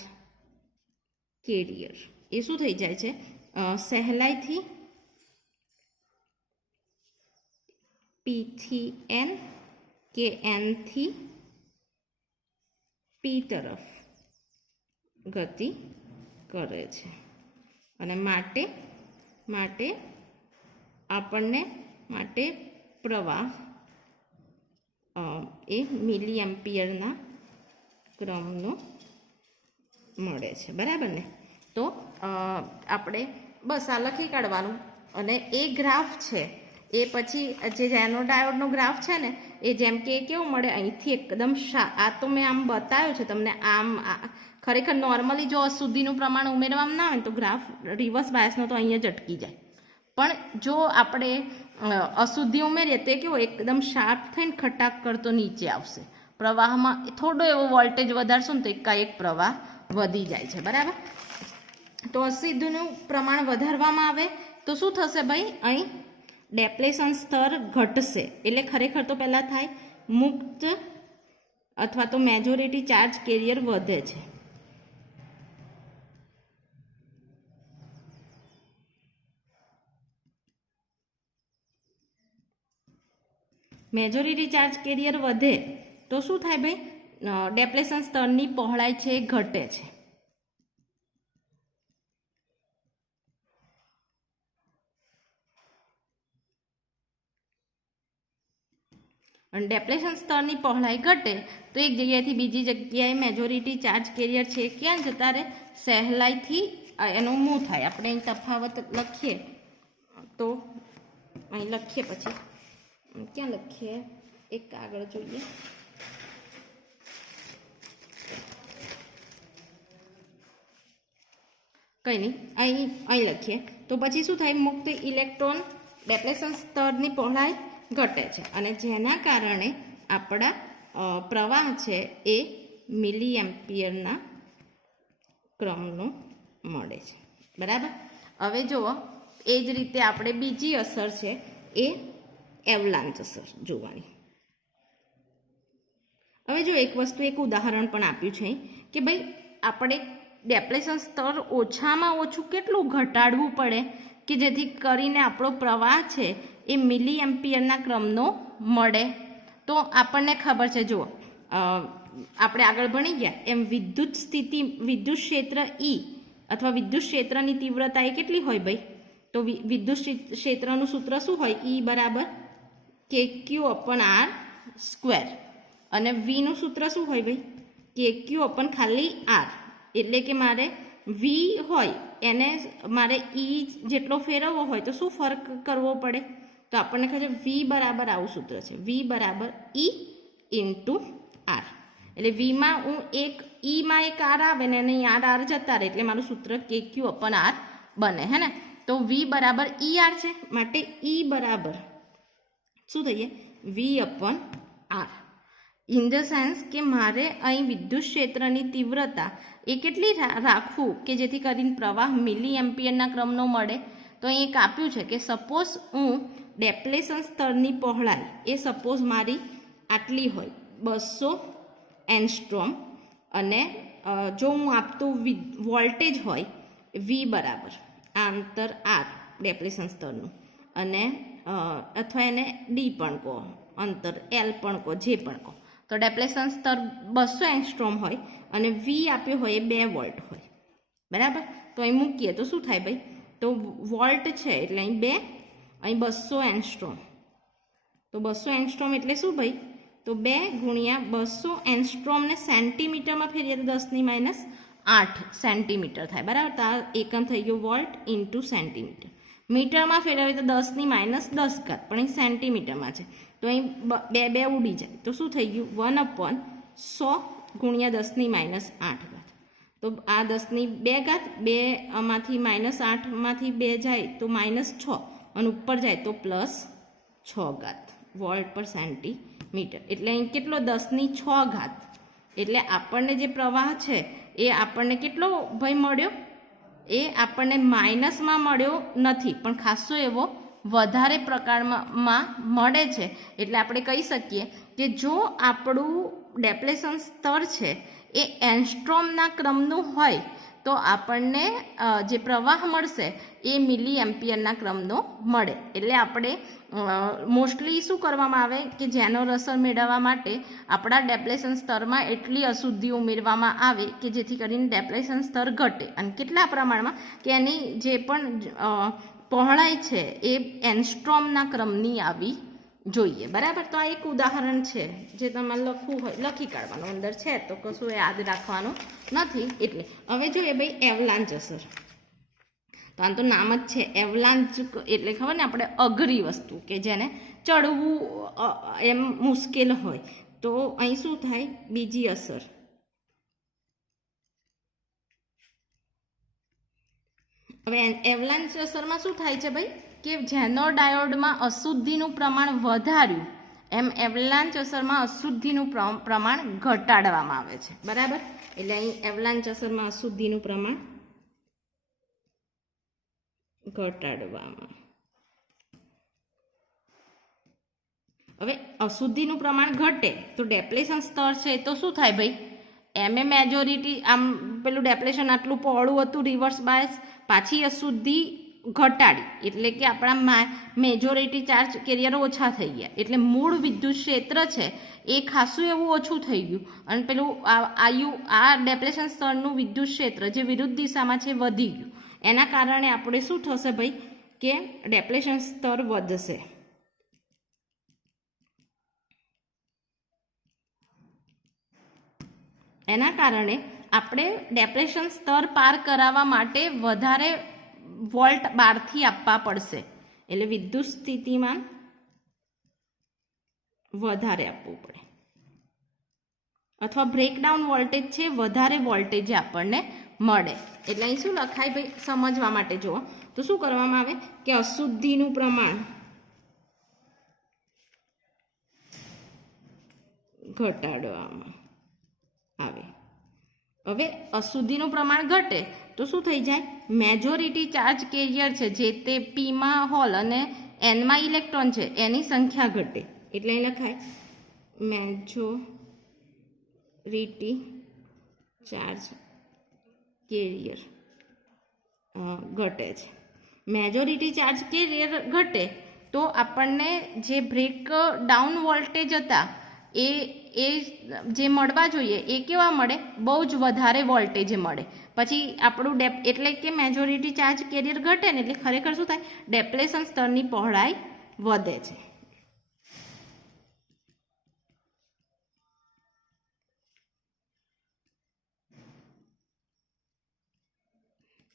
કેરિયર એ શું થઈ જાય છે, સહેલાઈથી પીથી એન કે એનથી પી તરફ ગતિ કરે છે, અને માટે પ્રવાહ એ મિલી એમ્પિયરના ક્રમનો મળે છે, બરાબર ને. તો આપણે બસ આ લખી કાઢવાનું, અને એ ગ્રાફ છે એ પછી જે જેનો ડાયોડનો ગ્રાફ છે ને એ જેમ કે કેવું મળે અહીંથી એકદમ આ તો મેં આમ બતાવ્યું છે તમને, આમ ખરેખર નોર્મલી જો અશુદ્ધિનું પ્રમાણ ઉમેરવામાં ના હોય તો ગ્રાફ રિવર્સ બાયસનો તો અહીંયા જ અટકી જાય, પણ જો આપણે અશુદ્ધિ ઉમેરીએ તો એ કેવો એકદમ શાર્પ થઈને ખટાક કરતો નીચે આવશે, પ્રવાહમાં થોડો એવો વોલ્ટેજ વધારશો ને તો એકાએક પ્રવાહ વધી જાય છે, બરાબર. તો અશુદ્ધિનું પ્રમાણ વધારવામાં આવે તો શું થશે ભાઈ, અહીં ડેપ્લેશન સ્તર ઘટશે, એટલે ખરેખર તો પહેલાં થાય મુક્ત અથવા તો મેજોરિટી ચાર્જ કેરિયર વધે છે, મેજોરિટી ચાર્જ કેરિયર વધે તો શું થાય ભાઈ, ડેપ્લેશન સ્તરની પહોળાઈ છે ઘટે છે, અને ડેપ્લેશન સ્તરની પહોળાઈ ઘટે તો એક જગ્યાએથી બીજી જગ્યાએ મેજોરિટી ચાર્જ કેરિયર છે ક્યાં જતા રહે, સહેલાઈથી એનું મૂવ થાય. આપણે અહીં તફાવત લખીએ તો અહીં લખીએ, પછી ક્યાં લખીએ, એક આગળ જોઈએ, કંઈ નહીં, અહીં લખીએ તો પછી શું થાય, મુક્ત ઇલેક્ટ્રોન ડેપ્લેશન સ્તરની પહોળાઈ ઘટે છે, અને જેના કારણે આપણા પ્રવાહ છે એ મિલી એમ્પિયરના ક્રમનો મળે છે, બરાબર. હવે જુઓ એ જ રીતે આપણે બીજી અસર છે એ એવલાંચ અસર જોવાની. હવે જો એક વસ્તુ, એક ઉદાહરણ પણ આપ્યું છે કે ભાઈ આપણે ડેપ્લેશન સ્તર ઓછામાં ઓછું કેટલું ઘટાડવું પડે કે જેથી કરીને આપણો પ્રવાહ છે એ મિલી એમ્પિયરના ક્રમનો મળે. તો આપણને ખબર છે, જુઓ આપણે આગળ ભણી ગયા એમ વિદ્યુત ક્ષેત્ર ઈ અથવા વિદ્યુત ક્ષેત્રની તીવ્રતા એ કેટલી હોય ભાઈ, તો વિદ્યુત ક્ષેત્રનું સૂત્ર શું હોય, ઈ બરાબર કે ક્યુ અપન આર સ્ક્વેર, અને વીનું સૂત્ર શું હોય ભાઈ, કે ક્યુ અપન ખાલી આર, એટલે કે મારે વી હોય એને મારે ઈ જેટલો ફેરવવો હોય તો શું ફરક કરવો પડે, તો આપણને ખબર છે વી બરાબર આવું સૂત્ર છે, વી બરાબર ઈ ઇન્ટુ આર. એટલે વીમાં હું એક ઈમાં એક આર આવે ને અહીં આર જતા રહે એટલે મારું સૂત્ર KQ/R બને, હે ને. તો વી બરાબર ER છે, માટે ઈ બરાબર શું થઈએ V/R. ઇન ધ સેન્સ કે મારે અહીં વિદ્યુત ક્ષેત્રની તીવ્રતા એ કેટલી રાખવું કે જેથી કરીને પ્રવાહ મિલી એમ્પિયરના ક્રમનો મળે. તો અહીં એક આપ્યું છે કે સપોઝ હું ડેપ્લેશન સ્તરની પહોળાઈ એ સપોઝ મારી આટલી હોય 200 એંગસ્ટ્રોમ, અને જો હું આપતું વોલ્ટેજ હોય V બરાબર આ અંતર R ડેપ્લેશન સ્તરનું, અને અથવા એને ડી પણ કહો, અંતર L પણ કહો, જે પણ કહો. તો ડેપ્લેશન સ્તર 200 એંગસ્ટ્રોમ હોય અને V આપ્યો હોય એ 2 વોલ્ટ હોય, બરાબર. તો અહીં મૂકીએ તો શું થાય ભાઈ, તો વોલ્ટ છે એટલે અહીં 2, અહીં 200 એંગસ્ટ્રોમ. તો 200 એંગસ્ટ્રોમ એટલે શું ભાઈ, તો 2 ગુણ્યા 200 એંગસ્ટ્રોમને સેન્ટીમીટરમાં ફેરીએ તો 10⁻8 સેન્ટીમીટર થાય, બરાબર. તો આ એકમ થઈ ગયો વોલ્ટ ઇન્ટુ સેન્ટીમીટર. મીટરમાં ફેરવીએ તો 10⁻10, પણ અહીં સેન્ટીમીટરમાં છે તો અહીં 2 ઉડી જાય. તો શું થઈ ગયું 1/100 ગુણ્યા 10⁻8. તો આ 10⁻2, 2 માંથી -8માંથી 2 જાય તો -6, અને ઉપર જાય તો +6 વોલ્ટ પર સેન્ટીમીટર. એટલે અહીં કેટલો 10⁶. એટલે આપણને જે પ્રવાહ છે એ આપણને કેટલો ભાઈ મળ્યો, એ આપણને માઇનસમાં મળ્યો નથી, પણ ખાસો એવો વધારે પ્રકારમાં મળે છે. એટલે આપણે કહી શકીએ કે જો આપણું ડેપ્લેશન સ્તર છે એ એંગસ્ટ્રોમના ક્રમનું હોય તો આપણને જે પ્રવાહ મળશે એ મિલી એમ્પિયરના ક્રમનો મળે. એટલે આપણે મોસ્ટલી શું કરવામાં આવે કે જેનોર અસર મેળવવા માટે આપણા ડેપ્લેશન સ્તરમાં એટલી અશુદ્ધિ ઉમેરવામાં આવે કે જેથી કરીને ડેપ્લેશન સ્તર ઘટે. અને કેટલા પ્રમાણમાં કે એની જે પણ પહોળાઈ છે એ એંગસ્ટ્રોમના ક્રમની આવી જોઈએ, બરાબર. તો આ એક ઉદાહરણ છે જે તમારે લખવું હોય લખી કાઢવાનું, અંદર છે તો કશું યાદ રાખવાનું નથી. એટલે હવે જોઈએ ભાઈ એવલાંચ અસર. તો આમ તો નામ જ છે એવલાંચ, એટલે ખબર ને આપણે અઘરી વસ્તુ કે જેને ચડવું એમ મુશ્કેલ હોય. તો અહીં શું થાય બીજી અસર, હવે એવલાંચ અસરમાં શું થાય છે ભાઈ કે જેનોર ડાયોડમાં અશુદ્ધિનું પ્રમાણ વધાર્યું એમ એવલાંચ અસરમાં અશુદ્ધિનું પ્રમાણ ઘટાડવામાં આવે છે, બરાબર. એટલે અહીં એવલાંચ અસરમાં અશુદ્ધિનું પ્રમાણ ઘટાડવામાં. હવે અશુદ્ધિનું પ્રમાણ ઘટે તો ડેપ્લેશન સ્તર છે તો શું થાય ભાઈ, એમ મેજોરિટી આમ પેલું ડેપ્લેશન આટલું પહોળું હતું રિવર્સ બાયસ, પાછી અશુદ્ધિ ઘટાડી એટલે કે આપણા મેજોરિટી ચાર્જ કેરિયર ઓછા થઈ ગયા, એટલે મૂળ વિદ્યુત ક્ષેત્ર છે એ ખાસું એવું ઓછું થઈ ગયું, અને પેલું આ ડેપ્લેશન સ્તરનું વિદ્યુત ક્ષેત્ર જે વિરુદ્ધ દિશામાં છે વધી ગયું. એના કારણે આપણે શું થશે ભાઈ કે ડેપ્લેશન સ્તર વધશે. એના કારણે આપણે ડેપ્લેશન સ્તર પાર કરાવવા માટે વધારે વોલ્ટ બહારથી આપવા પડશે. એટલે વિદ્યુત સ્થિતિમાન વધારે આપવું પડે, અથવા બ્રેકડાઉન વોલ્ટેજ છે વધારે વોલ્ટેજ આપણને મળે. એટલે અહીં શું લખાય ભાઈ સમજવા માટે જુઓ તો શું કરવામાં આવે કે અશુદ્ધિનું પ્રમાણ ઘટાડવામાં આવે. હવે અશુદ્ધિનું પ્રમાણ ઘટે તો શું થઈ જાય, મેજોરિટી ચાર્જ કેરિયર છે જે તે પીમાં હોલ અને એનમાં ઇલેક્ટ્રોન છે એની સંખ્યા ઘટે. એટલે અહીં લખાય મેજોરિટી ચાર્જ કેરિયર ઘટે છે. મેજોરિટી ચાર્જ કેરિયર ઘટે તો આપણને જે બ્રેક ડાઉન વોલ્ટેજ હતા એ જે મળવા જોઈએ એ કેવા મળે, બહુ જ વધારે વોલ્ટેજે મળે. પછી આપણું એટલે કે મેજોરિટી ચાર્જ કેરિયર ઘટે ને એટલે ખરેખર શું થાય, ડેપ્લેશન સ્તરની પહોળાઈ વધે છે.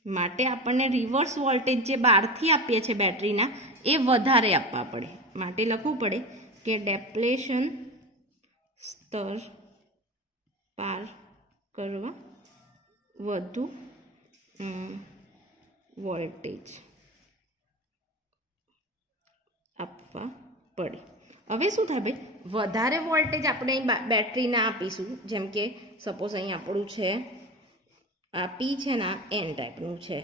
માટે આપણને રિવર્સ વોલ્ટેજ જે બહારથી આપીએ છીએ બેટરીના એ વધારે આપવા પડે. માટે લખવું પડે કે ડેપ્લેશન સ્તર કરવા વધુ વોલ્ટેજ આપવા પડે. હવે શું થાય ભાઈ, વધારે વોલ્ટેજ આપણે બેટરીને આપીશું, જેમ કે સપોઝ અહીં આપણું છે આ પી છે ને, આ એન ટાઈપનું છે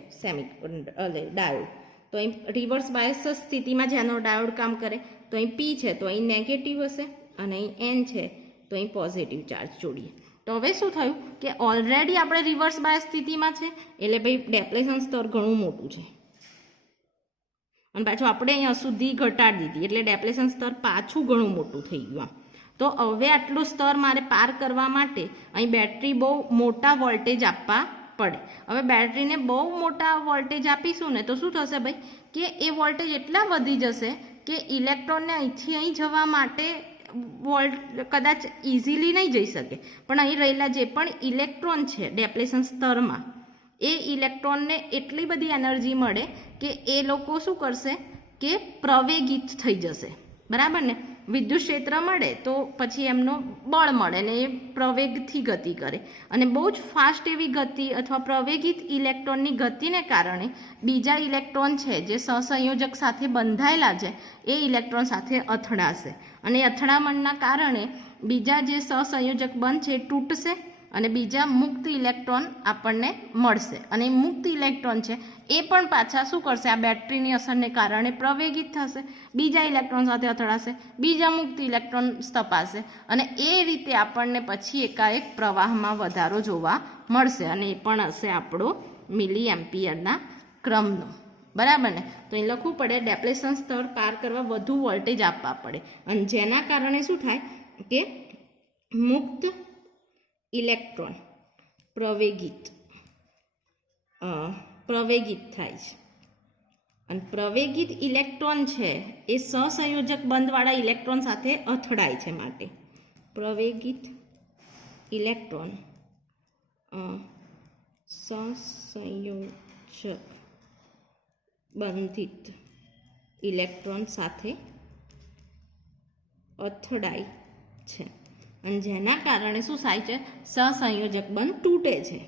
ડાયોડ, તો અહીં રિવર્સ બાયસ સ્થિતિમાં જેનો ડાયોડ કામ કરે, તો અહીં પી છે તો અહીં નેગેટિવ હશે, અને અહીં એન છે તો અહીં પોઝિટિવ ચાર્જ જોડીએ. તો હવે શું થયું કે ઓલરેડી આપણે રિવર્સ બાયસ સ્થિતિમાં છે, એટલે ભાઈ ડેપ્લેશન સ્તર ઘણું મોટું છે, અને પાછું આપણે અહીં અશુદ્ધિ ઘટાડી દીધી એટલે ડેપ્લેશન સ્તર પાછું ઘણું મોટું થઈ ગયું. તો હવે આટલું સ્તર મારે પાર કરવા માટે અહીં બેટરી બહુ મોટા વોલ્ટેજ આપવા પડે. હવે બેટરીને બહુ મોટા વોલ્ટેજ આપીશું ને તો શું થશે ભાઈ કે એ વોલ્ટેજ એટલા વધી જશે કે ઇલેક્ટ્રોનને અહીંથી અહીં જવા માટે કદાચ ઇઝીલી નહીં જઈ શકે, પણ અહીં રહેલા જે પણ ઇલેક્ટ્રોન છે ડેપ્લેશન સ્તરમાં, એ ઇલેક્ટ્રોનને એટલી બધી એનર્જી મળે કે એ લોકો શું કરશે કે પ્રવેગિત થઈ જશે, બરાબર ને. વિદ્યુત ક્ષેત્ર મળે તો પછી એમનો બળ મળે ને એ પ્રવેગથી ગતિ કરે, અને બહુ જ ફાસ્ટ એવી ગતિ અથવા પ્રવેગિત ઇલેક્ટ્રોનની ગતિને કારણે બીજા ઇલેક્ટ્રોન છે જે સહસંયોજક સાથે બંધાયેલા છે એ ઇલેક્ટ્રોન સાથે અથડાશે, અને અથડામણના કારણે બીજા જે સહસંયોજક બંધ છે એ તૂટશે, અને બીજા મુક્ત ઇલેક્ટ્રોન આપણને મળશે, અને મુક્ત ઇલેક્ટ્રોન છે એ પણ પાછા શું કરશે, આ બેટરીની અસરને કારણે પ્રવેગિત થશે, બીજા ઇલેક્ટ્રોન સાથે અથડાશે, બીજા મુક્ત ઇલેક્ટ્રોન સ્થપાશે, અને એ રીતે આપણને પછી એકાએક પ્રવાહમાં વધારો જોવા મળશે, અને એ પણ હશે આપણો મિલી એમ્પિયરના ક્રમનો, બરાબર ને. તો અહીં લખવું પડે ડેપ્લેશન સ્તર પાર કરવા વધુ વોલ્ટેજ આપવા પડે, અને જેના કારણે શું થાય કે મુક્ત ઇલેક્ટ્રોન પ્રવેગિત થાય છે, અને પ્રવેગિત ઇલેક્ટ્રોન છે એ સહસંયોજક બંધવાળા ઇલેક્ટ્રોન સાથે અથડાય છે, માટે પ્રવેગિત ઇલેક્ટ્રોન સહસંયોજક બંધિત ઇલેક્ટ્રોન સાથે અથડાય છે, અને જેના કારણે શું થાય છે, સહસંયોજક બંધ તૂટે છે.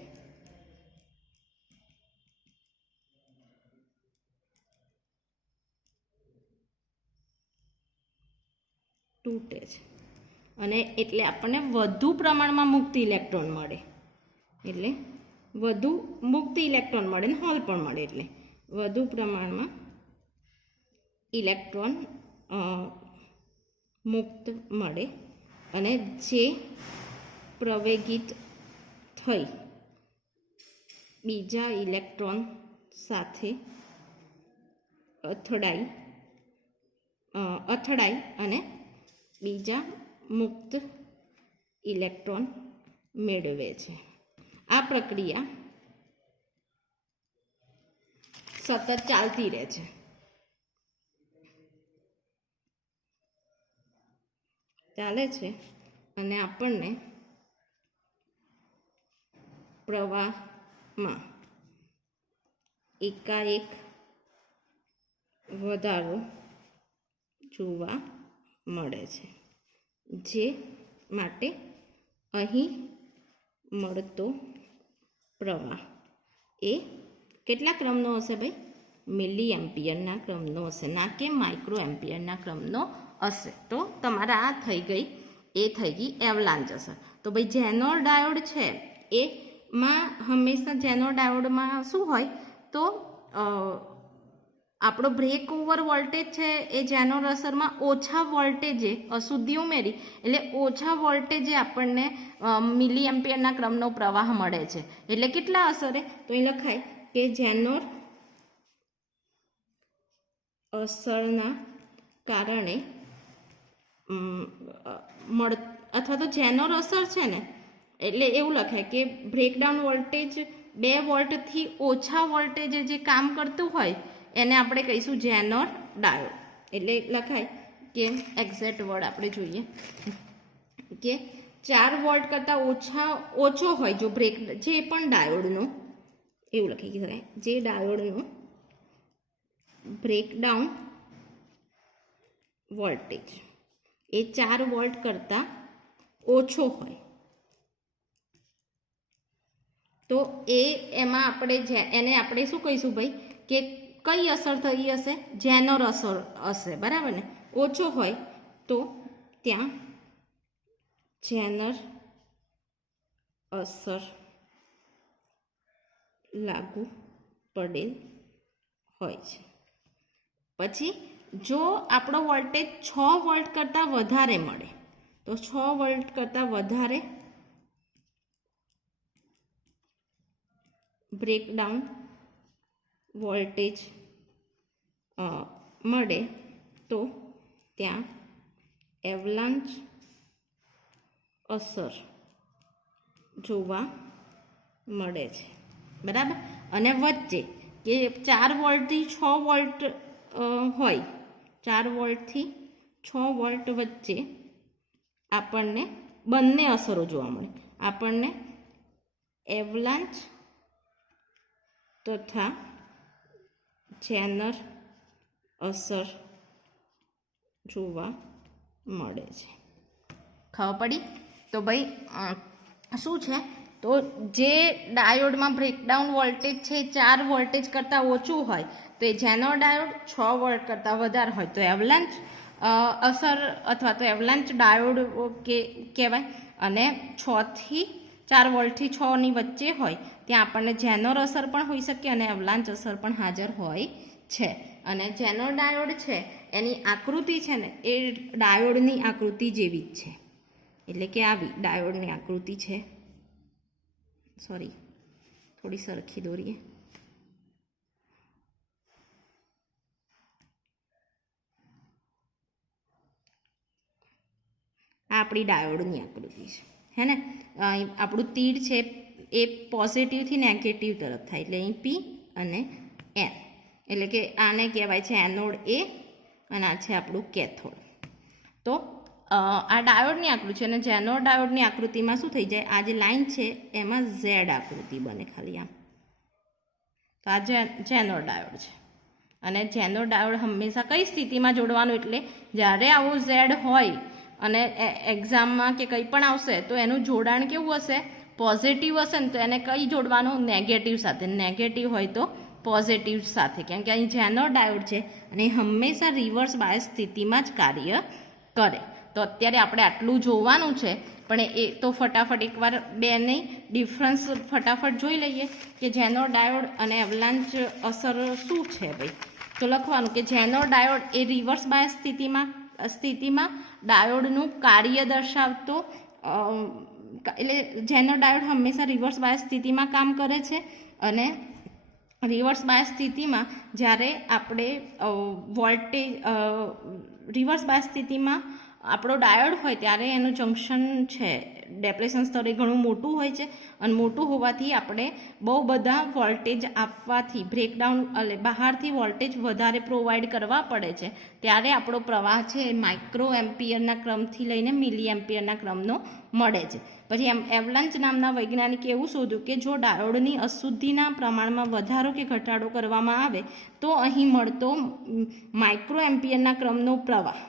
અને એટલે આપણને વધુ પ્રમાણમાં મુક્ત ઇલેક્ટ્રોન મળે, એટલે વધુ મુક્ત ઇલેક્ટ્રોન મળે ને હોલ પણ મળે, એટલે વધુ પ્રમાણમાં ઇલેક્ટ્રોન મુક્ત મળે, અને જે પ્રવેગિત થઈ બીજા ઇલેક્ટ્રોન સાથે અથડાઈ અને બીજા મુક્ત ઇલેક્ટ્રોન મેળવે છે. આ પ્રક્રિયા સતત ચાલતી રહે છે. ચાલે છે, અને આપણને પ્રવાહમાં એકાએક વધારો જોવા મળે છે, જે માટે અહીં મળતો પ્રવાહ એ કેટલા ક્રમનો હશે ભાઈ, મિલી એમ્પિયરના ક્રમનો હશે, ના કે માઇક્રો એમ્પિયરના ક્રમનો હશે. તો તમારા આ થઈ ગઈ એવલાંચ અસર. તો ભાઈ જેનોર ડાયોડ છે એમાં હંમેશા જેનોર ડાયોડમાં શું હોય તો આપણો બ્રેક ઓવર વોલ્ટેજ છે એ જેનોર અસરમાં ઓછા વોલ્ટેજે અશુદ્ધિ ઉમેરી એટલે ઓછા વોલ્ટેજે આપણને મિલી એમ્પિયરના ક્રમનો પ્રવાહ મળે છે. એટલે કેટલા અસરે તો અહીં લખાય કે જેનોર અસરના કારણે અથવા તો જેનોર અસર છે ને, એટલે એવું લખાય કે બ્રેકડાઉન વોલ્ટેજ 2 વોલ્ટથી ઓછા વોલ્ટેજે જે કામ કરતું હોય એને આપણે કહીશું જેનોર ડાયોડ. એટલે લખાય કે એક્ઝેક્ટ વર્ડ આપણે જોઈએ કે 4 વોલ્ટ કરતાં ઓછો હોય જો જે પણ ડાયોડનો, એવું લખી શકાય, જે ડાયોડનો બ્રેકડાઉન વોલ્ટેજ એ 4 વોલ્ટ કરતાં ઓછો હોય તો એમાં આપણે એને આપણે શું કહીશું ભાઈ કે કઈ અસર થઈ હશે? જેનર અસર હશે, બરાબર ને? ઓછો હોય તો ત્યાં જેનર અસર લાગુ પડેલ હોય છે. પછી જો આપણો વોલ્ટેજ 6 વોલ્ટ કરતાં વધારે મળે તો 6 વોલ્ટ કરતાં વધારે બ્રેકડાઉન વોલ્ટેજ મળે તો ત્યાં એવલાંચ અસર જોવા મળે છે, બરાબર. અને વચ્ચે કે 4 વોલ્ટથી 6 વોલ્ટ હોય, 4 વોલ્ટથી 6 વોલ્ટ વચ્ચે આપણને બંને અસરો જોવા મળે. આપણને એવલાંચ તથા જેનર અસર જોવા મળે છે. ખબર પડી? તો ભાઈ શું છે, તો જે ડાયોડમાં બ્રેકડાઉન વોલ્ટેજ છે 4 વોલ્ટેજ કરતાં ઓછું હોય તો એ જેનર ડાયોડ, 6 વોલ્ટ કરતાં વધારે હોય તો એવલાંચ અસર અથવા તો એવલાંચ ડાયોડ કહેવાય. અને 6થી 4 વોલ્ટથી 6ની વચ્ચે હોય ત્યાં આપણને જેનર અસર પણ હોઈ શકે અને એવલાંચ અસર પણ હાજર હોય છે. અને જેનર ડાયોડ છે એની આકૃતિ છે ને એ ડાયોડની આકૃતિ જેવી જ છે, એટલે કે આવી ડાયોડની આકૃતિ છે. સોરી, થોડી સરખી દોરીએ. આ આપણી ડાયોડની આકૃતિ છે, હે ને? આપણું તીર છે એ પોઝિટિવથી નેગેટિવ તરફ થાય, એટલે અહીં પી અને એન, એટલે કે આને કહેવાય છે એનોડ એ અને આ છે આપણું કેથોડ. તો આ ડાયોડની આકૃતિ છે અને જેનર ડાયોડની આકૃતિમાં શું થઈ જાય? આ જે લાઈન છે એમાં ઝેડ આકૃતિ બને ખાલી આમ. તો આ જેનર ડાયોડ છે. અને જેનર ડાયોડ હંમેશા કઈ સ્થિતિમાં જોડવાનું? એટલે જ્યારે આવું ઝેડ હોય અને એક્ઝામમાં કે કંઈ પણ આવશે તો એનું જોડાણ કેવું હશે? પોઝિટિવ હશે ને તો એને કઈ જોડવાનું? નેગેટિવ સાથે. નેગેટિવ હોય તો પોઝિટિવ સાથે, કેમ કે અહીં જેનર ડાયોડ છે અને એ હંમેશા રિવર્સ બાયસ સ્થિતિમાં જ કાર્ય કરે. તો અત્યારે આપણે આટલું જોવાનું છે, પણ એ તો ફટાફટ એકવાર બેની ડિફરન્સ ફટાફટ જોઈ લઈએ કે જેનર ડાયોડ અને એવલાંચ અસર શું છે ભાઈ. તો લખવાનું કે જેનર ડાયોડ એ રિવર્સ બાયસ સ્થિતિમાં ડાયોડનું કાર્ય દર્શાવતો, એટલે જેનર ડાયોડ હંમેશા રિવર્સ બાયસ સ્થિતિમાં કામ કરે છે. અને રિવર્સ બાયસ સ્થિતિમાં જ્યારે આપણે રિવર્સ બાયસ સ્થિતિમાં આપણો ડાયોડ હોય ત્યારે એનું જંક્શન છે ડેપ્લેશન સ્તર એ ઘણું મોટું હોય છે અને મોટું હોવાથી આપણે બહુ બધા વોલ્ટેજ આપવાથી બ્રેકડાઉન એટલે બહારથી વોલ્ટેજ વધારે પ્રોવાઈડ કરવા પડે છે. ત્યારે આપણો પ્રવાહ છે એ માઇક્રો એમ્પિયરના ક્રમથી લઈને મિલી એમ્પિયરના ક્રમનો મળે છે. પછી એવલાંચ નામના વૈજ્ઞાનિકે એવું શોધ્યું કે જો ડાયોડની અશુદ્ધિના પ્રમાણમાં વધારો કે ઘટાડો કરવામાં આવે તો અહીં મળતો માઇક્રો એમ્પિયરના ક્રમનો પ્રવાહ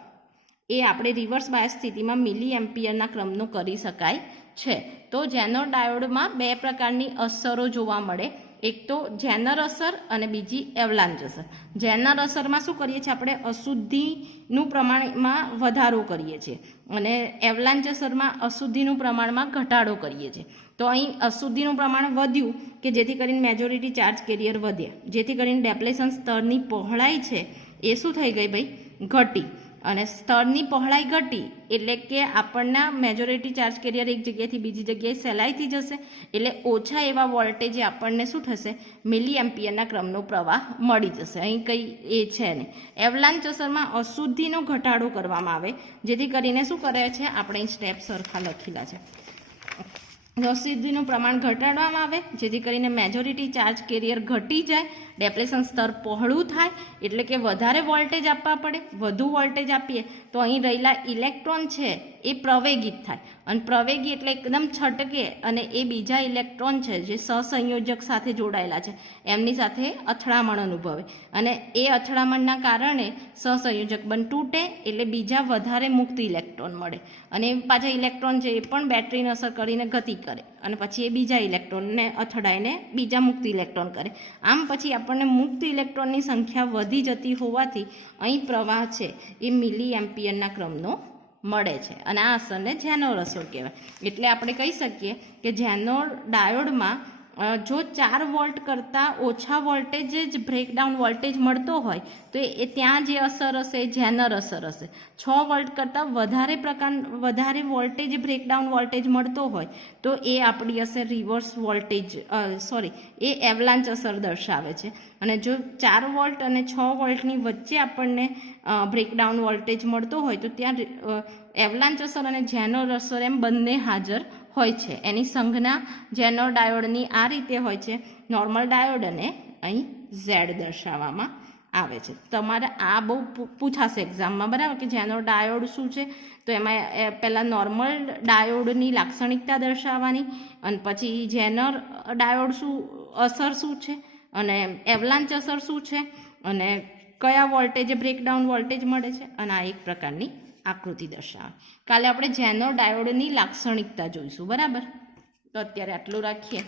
એ આપણે રિવર્સ બાયસ સ્થિતિમાં મિલી એમ્પિયરના ક્રમનો કરી શકાય છે. તો જેનર ડાયોડમાં 2 પ્રકારની અસરો જોવા મળે, એક તો જેનર અસર અને બીજી એવલાંચ અસર. જેનર અસરમાં શું કરીએ છીએ? આપણે અશુદ્ધિનું પ્રમાણમાં વધારો કરીએ છીએ અને એવલાંચ અસરમાં અશુદ્ધિનું પ્રમાણમાં ઘટાડો કરીએ છીએ. તો અહીં અશુદ્ધિનું પ્રમાણ વધ્યું કે જેથી કરીને મેજોરિટી ચાર્જ કેરિયર વધ્યા, જેથી કરીને ડેપ્લેશન સ્તરની પહોળાઈ છે એ શું થઈ ગઈ ભાઈ? ઘટી. અને સ્તરની પહોળાઈ ઘટી એટલે કે આપણના મેજોરિટી ચાર્જ કેરિયર એક જગ્યાએથી બીજી જગ્યાએ સહેલાઈથી જશે, એટલે ઓછા એવા વોલ્ટેજે આપણને શું થશે? મિલી એમ્પિયરના ક્રમનો પ્રવાહ મળી જશે. અહીં કંઈ એ છે નહીં. એવલાંચ અસરમાં અશુદ્ધિનો ઘટાડો કરવામાં આવે, જેથી કરીને શું કરે છે? આપણે સ્ટેપ સરખા લખેલા છે. અશુદ્ધિનું પ્રમાણ ઘટાડવામાં આવે જેથી કરીને મેજોરિટી ચાર્જ કેરિયર ઘટી જાય, ડેપ્લેશન સ્તર પહોળું થાય, એટલે કે વધારે વોલ્ટેજ આપવા પડે. વધુ વોલ્ટેજ આપીએ તો અહીં રહેલા ઇલેક્ટ્રોન છે એ પ્રવેગિત થાય અને પ્રવેગી એટલે એકદમ છટકે અને એ બીજા ઇલેક્ટ્રોન છે જે સહસંયોજક સાથે જોડાયેલા છે એમની સાથે અથડામણ અનુભવે અને એ અથડામણના કારણે સહસંયોજક બંધ તૂટે એટલે બીજા વધારે મુક્ત ઇલેક્ટ્રોન મળે અને પાછા ઇલેક્ટ્રોન છે એ પણ બેટરીને અસર કરીને ગતિ કરે અને પછી એ બીજા ઇલેક્ટ્રોનને અથડાઈને બીજા મુક્ત ઇલેક્ટ્રોન કરે. આમ પછી આપણને મુક્ત ઇલેક્ટ્રોનની સંખ્યા વધી જતી હોવાથી અહીં પ્રવાહ છે એ મિલી એમ્પિયરના ક્રમનો મળે છે અને આ અસરને ઝેનોર અસર કહેવાય. એટલે આપણે કહી શકીએ કે ઝેનોર ડાયોડમાં જો 4 વોલ્ટ કરતાં ઓછા વોલ્ટેજ જ બ્રેકડાઉન વોલ્ટેજ મળતો હોય તો એ ત્યાં જે અસર હશે એ ઝેનર અસર હશે. 6 વોલ્ટ કરતાં વધારે વોલ્ટેજ બ્રેકડાઉન વોલ્ટેજ મળતો હોય તો એ આપણી હશે રિવર્સ વોલ્ટેજ એ એવલાંચ અસર દર્શાવે છે. અને જો 4 વોલ્ટ અને 6 વોલ્ટની વચ્ચે આપણને બ્રેકડાઉન વોલ્ટેજ મળતો હોય તો ત્યાં એવલાંચ અસર અને ઝેનોર અસર એમ બંને હાજર હોય છે. એની સંજ્ઞા ઝેનોર ડાયોડની આ રીતે હોય છે. નોર્મલ ડાયોડ અને અહીં ઝેડ દર્શાવવામાં આવે છે. તમારે આ બહુ પૂછાશે એક્ઝામમાં, બરાબર, કે ઝેનોર ડાયોડ શું છે તો એમાં પહેલાં નોર્મલ ડાયોડની લાક્ષણિકતા દર્શાવવાની અને પછી ઝેનોર ડાયોડ અસર શું છે અને એવલાંચ અસર શું છે અને કયા વોલ્ટેજે બ્રેકડાઉન વોલ્ટેજ મળે છે અને આ એક પ્રકારની આકૃતિ દર્શાવે. કાલે આપણે ઝેનોર ડાયોડની લાક્ષણિકતા જોઈશું, બરાબર. તો અત્યારે આટલું રાખીએ.